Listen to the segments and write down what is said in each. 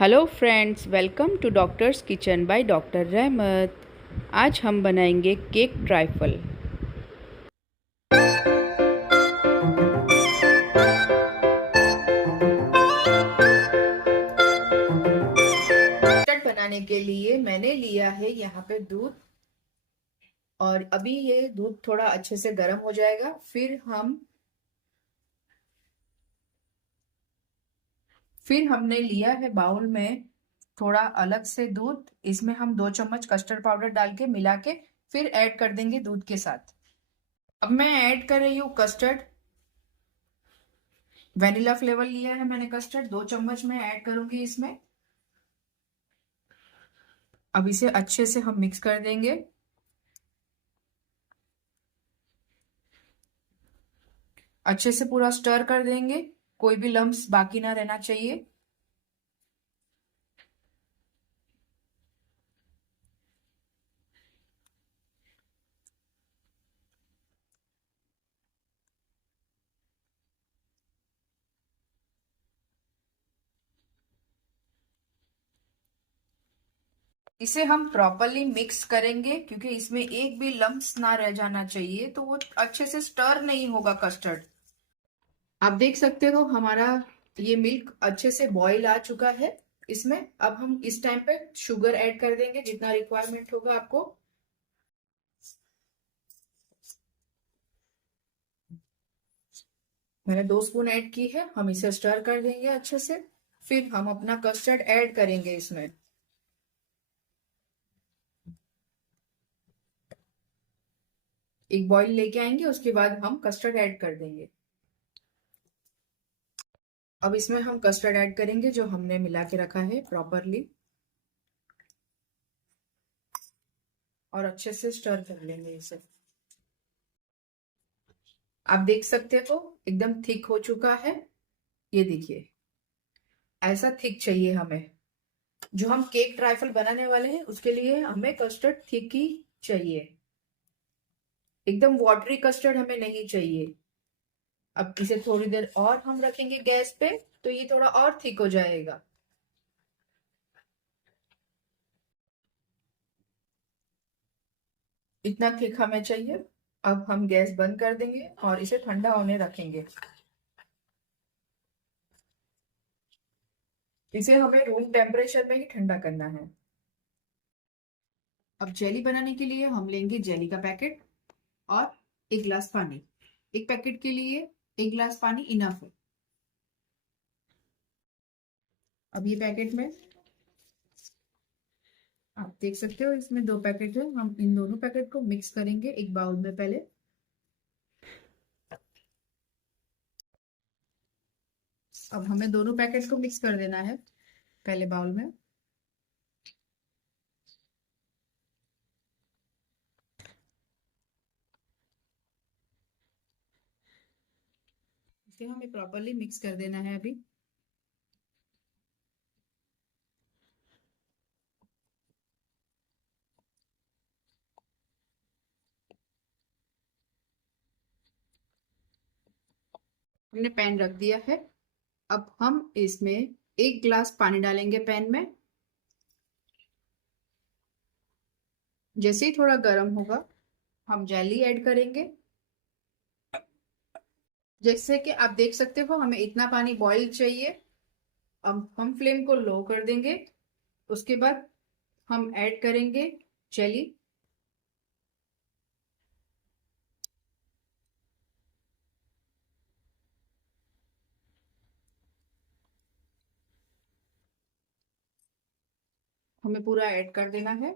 Hello friends, welcome to doctor's kitchen by doctor Rahmat. आज हम बनाएंगे केक ट्राइफल। कस्टर्ड बनाने के लिए मैंने लिया है यहाँ पे दूध, और अभी ये दूध थोड़ा अच्छे से गर्म हो जाएगा। फिर हमने लिया है बाउल में थोड़ा अलग से दूध। इसमें हम 2 चम्मच कस्टर्ड पाउडर डाल के मिला के फिर ऐड कर देंगे दूध के साथ। अब मैं ऐड कर रही हूँ कस्टर्ड। वेनिला फ्लेवर लिया है मैंने कस्टर्ड, 2 चम्मच में ऐड करूंगी इसमें। अब इसे अच्छे से हम मिक्स कर देंगे। अच्छे से पूरा स्टर कर देंगे, कोई भी लम्स बाकी ना रहना चाहिए। इसे हम प्रॉपरली मिक्स करेंगे क्योंकि इसमें एक भी लम्स ना रह जाना चाहिए, तो वो अच्छे से स्टर नहीं होगा कस्टर्ड। आप देख सकते हो हमारा ये मिल्क अच्छे से बॉईल आ चुका है। इसमें अब हम इस टाइम पे शुगर ऐड कर देंगे जितना रिक्वायरमेंट होगा आपको। मैंने 2 स्पून ऐड की है। हम इसे स्टर कर देंगे अच्छे से। फिर हम अपना कस्टर्ड ऐड करेंगे इसमें। एक बॉईल लेके आएंगे, उसके बाद हम कस्टर्ड ऐड कर देंगे। अब इसमें हम कस्टर्ड ऐड करेंगे जो हमने मिला के रखा है प्रॉपरली, और अच्छे से स्टर कर लेंगे इसे। आप देख सकते हो एकदम थिक हो चुका है। ये देखिए, ऐसा थिक चाहिए हमें। जो हम केक ट्राइफल बनाने वाले हैं उसके लिए हमें कस्टर्ड थिक ही चाहिए, एकदम वाटरी कस्टर्ड हमें नहीं चाहिए। अब इसे थोड़ी देर और हम रखेंगे गैस पे, तो ये थोड़ा और थिक हो जाएगा। इतना थिक हमें चाहिए। अब हम गैस बंद कर देंगे और इसे ठंडा होने रखेंगे। इसे हमें रूम टेम्परेचर में ही ठंडा करना है। अब जेली बनाने के लिए हम लेंगे जेली का पैकेट और 1 गिलास पानी। एक पैकेट के लिए 1 गिलास पानी इनफ है। अब ये पैकेट में आप देख सकते हो इसमें 2 पैकेट है। हम इन दोनों पैकेट को मिक्स करेंगे एक बाउल में पहले। अब हमें दोनों पैकेट को मिक्स कर देना है पहले बाउल में। इसे हमें प्रॉपरली मिक्स कर देना है अभी। हमने पैन रख दिया है। अब हम इसमें 1 गिलास पानी डालेंगे पैन में। जैसे ही थोड़ा गर्म होगा हम जेली ऐड करेंगे। जैसे कि आप देख सकते हो हमें इतना पानी बॉईल चाहिए। अब हम फ्लेम को लो कर देंगे। उसके बाद हम ऐड करेंगे जेली। हमें पूरा ऐड कर देना है।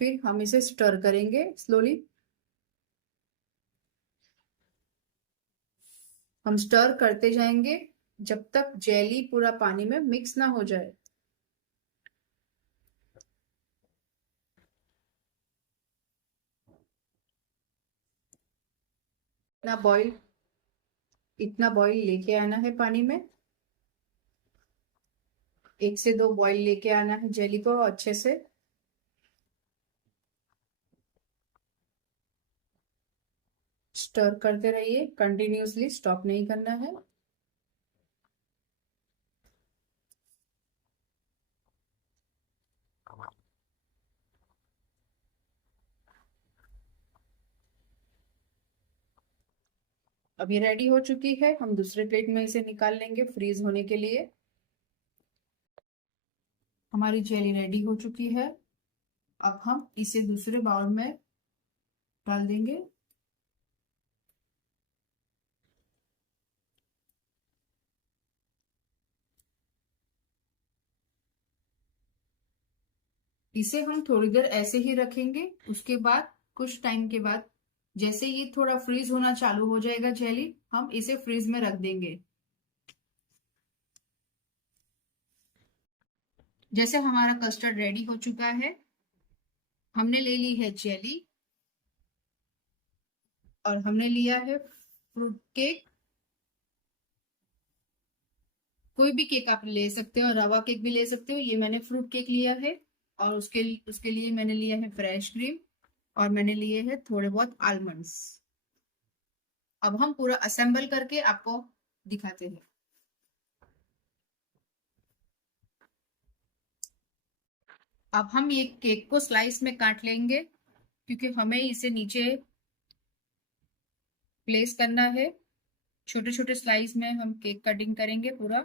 फिर हम इसे स्टर करेंगे स्लोली। हम स्टर करते जाएंगे जब तक जेली पूरा पानी में मिक्स ना हो जाए। इतना बॉईल इतना बॉईल लेके आना है पानी में। 1 से 2 बॉईल लेके आना है जेली को अच्छे से। स्टर करते रहिए कंटिन्यूअसली, स्टॉप नहीं करना है। अब ये रेडी हो चुकी है, हम दूसरे प्लेट में इसे निकाल लेंगे फ्रीज होने के लिए। हमारी जेली रेडी हो चुकी है। अब हम इसे दूसरे बाउल में डाल देंगे। इसे हम थोड़ी देर ऐसे ही रखेंगे। उसके बाद कुछ टाइम के बाद जैसे ये थोड़ा फ्रीज होना चालू हो जाएगा जेली, हम इसे फ्रीज में रख देंगे। जैसे हमारा कस्टर्ड रेडी हो चुका है, हमने ले ली है जेली और हमने लिया है फ्रूट केक। कोई भी केक आप ले सकते हो, रवा केक भी ले सकते हो। ये मैंने फ्रूट केक लिया है और उसके उसके लिए मैंने लिया है फ्रेश क्रीम और मैंने लिए हैं थोड़े बहुत आलमंड्स। अब हम पूरा असेंबल करके आपको दिखाते हैं। अब हम ये केक को स्लाइस में काट लेंगे क्योंकि हमें इसे नीचे प्लेस करना है। छोटे छोटे स्लाइस में हम केक कटिंग करेंगे पूरा।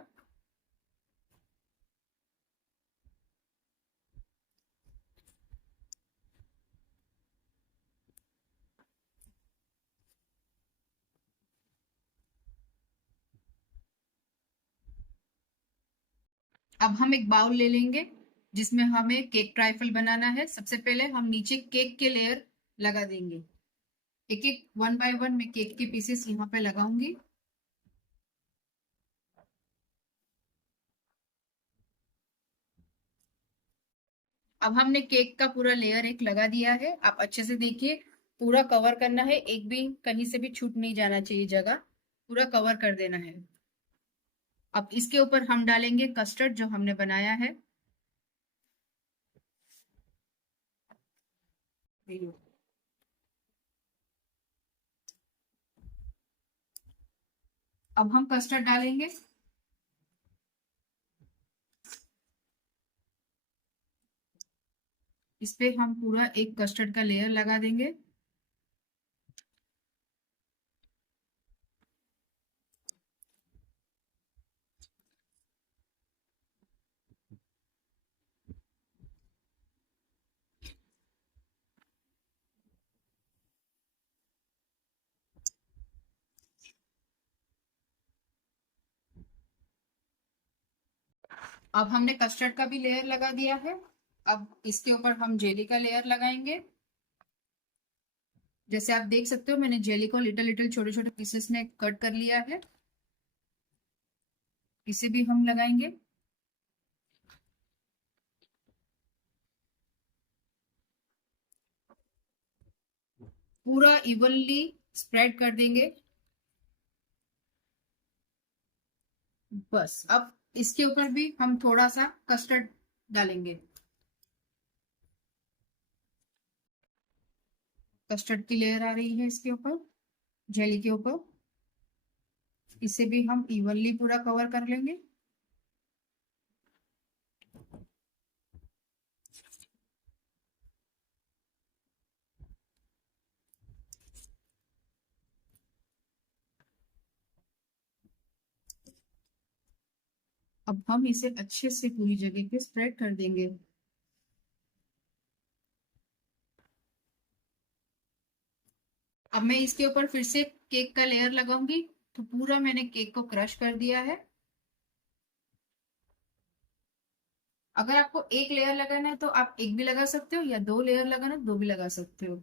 अब हम एक बाउल ले लेंगे जिसमें हमें केक ट्राइफल बनाना है। सबसे पहले हम नीचे केक के लेयर लगा देंगे। एक एक वन बाय वन मैं केक के पीसेस यहाँ पे लगाऊंगी। अब हमने केक का पूरा लेयर एक लगा दिया है। आप अच्छे से देखिए, पूरा कवर करना है, एक भी कहीं से भी छूट नहीं जाना चाहिए जगह, पूरा कवर कर देना है। अब इसके ऊपर हम डालेंगे कस्टर्ड जो हमने बनाया है। अब हम कस्टर्ड डालेंगे। इस पे हम पूरा एक कस्टर्ड का लेयर लगा देंगे। अब हमने कस्टर्ड का भी लेयर लगा दिया है। अब इसके ऊपर हम जेली का लेयर लगाएंगे। जैसे आप देख सकते हो, मैंने जेली को लिटिल लिटिल छोटे छोटे पीसेस में कट कर लिया है। इसे भी हम लगाएंगे। पूरा इवनली स्प्रेड कर देंगे। बस अब इसके ऊपर भी हम थोड़ा सा कस्टर्ड डालेंगे। कस्टर्ड की लेयर आ रही है इसके ऊपर, जेली के ऊपर। इसे भी हम इवनली पूरा कवर कर लेंगे। अब हम इसे अच्छे से पूरी जगह पे स्प्रेड कर देंगे। अब मैं इसके ऊपर फिर से केक का लेयर लगाऊंगी। तो पूरा मैंने केक को क्रश कर दिया है। अगर आपको एक लेयर लगाना है तो आप एक भी लगा सकते हो, या दो लेयर लगाना है दो भी लगा सकते हो।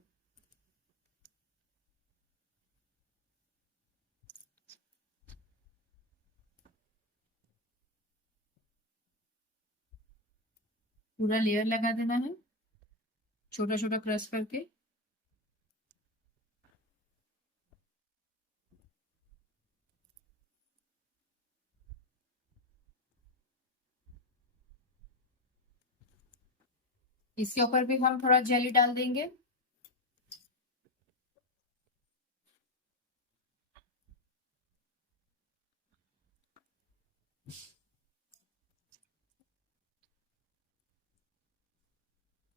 पूरा लेयर लगा देना है छोटा छोटा क्रश करके। इसके ऊपर भी हम थोड़ा जेली डाल देंगे।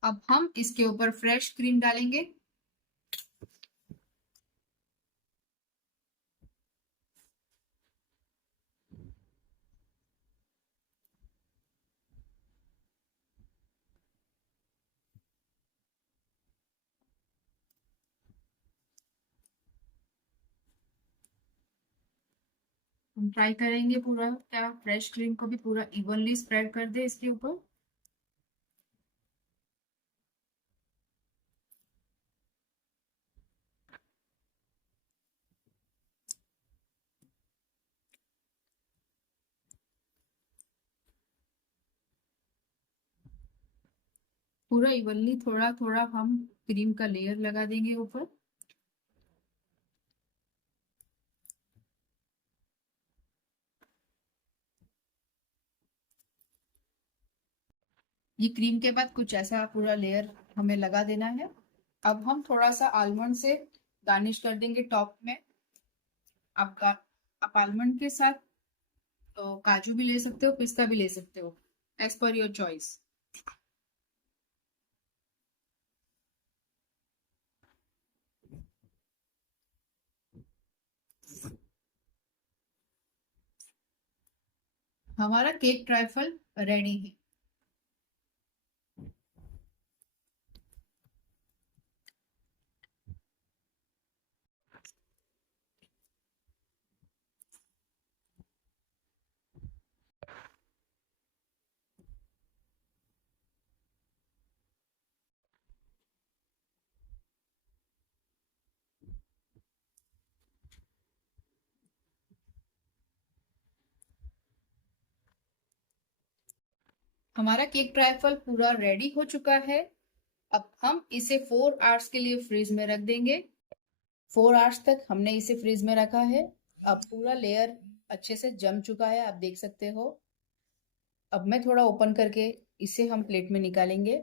अब हम इसके ऊपर फ्रेश क्रीम डालेंगे। हम ट्राई करेंगे पूरा क्या फ्रेश क्रीम को भी पूरा इवनली स्प्रेड कर दे इसके ऊपर। पूरा इवनली थोड़ा थोड़ा हम क्रीम का लेयर लगा देंगे ऊपर। ये क्रीम के बाद कुछ ऐसा पूरा लेयर हमें लगा देना है। अब हम थोड़ा सा आलमंड से गार्निश कर देंगे टॉप में। आपका आप आलमंड के साथ तो काजू भी ले सकते हो, पिस्ता भी ले सकते हो, एज पर योर चॉइस। हमारा केक ट्राइफल रेडी है। हमारा केक ट्राइफल पूरा रेडी हो चुका है। अब हम इसे 4 आवर्स के लिए फ्रीज में रख देंगे। 4 आवर्स तक हमने इसे फ्रीज में रखा है। अब पूरा लेयर अच्छे से जम चुका है, आप देख सकते हो। अब मैं थोड़ा ओपन करके इसे हम प्लेट में निकालेंगे।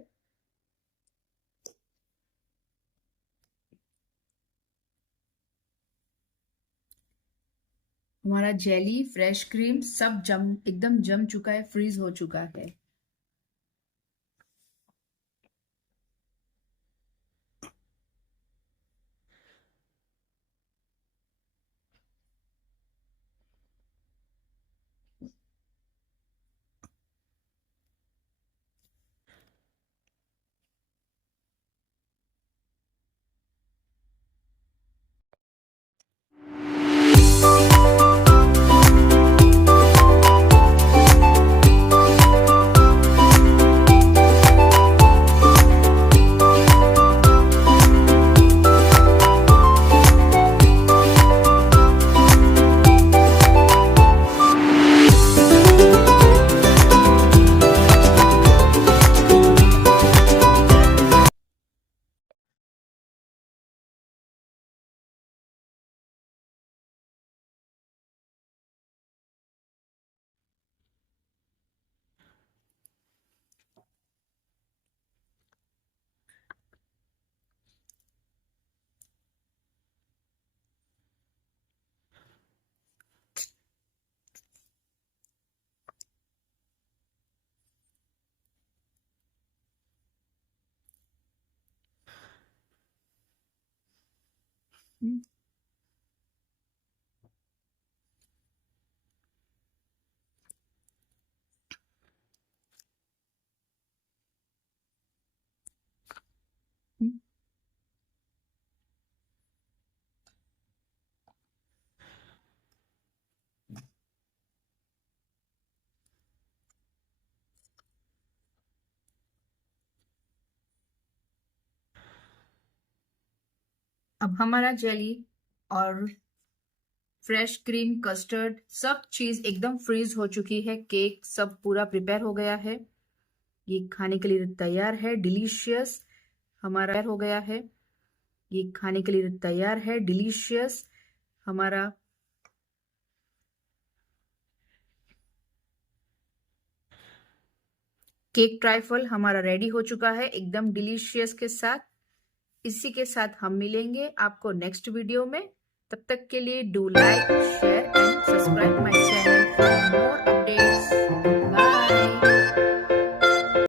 हमारा जेली, फ्रेश क्रीम सब एकदम जम चुका है, फ्रीज हो चुका है। हम्म, हम्म। अब हमारा जेली और फ्रेश क्रीम, कस्टर्ड सब चीज एकदम फ्रीज हो चुकी है। केक सब पूरा प्रिपेयर हो गया है। ये खाने के लिए तैयार है, डिलीशियस हमारा हो गया है। ये खाने के लिए तैयार है, डिलीशियस हमारा केक ट्राइफल हमारा रेडी हो चुका है एकदम डिलीशियस के साथ। इसी के साथ हम मिलेंगे आपको नेक्स्ट वीडियो में। तब तक के लिए do like, share and subscribe my channel for more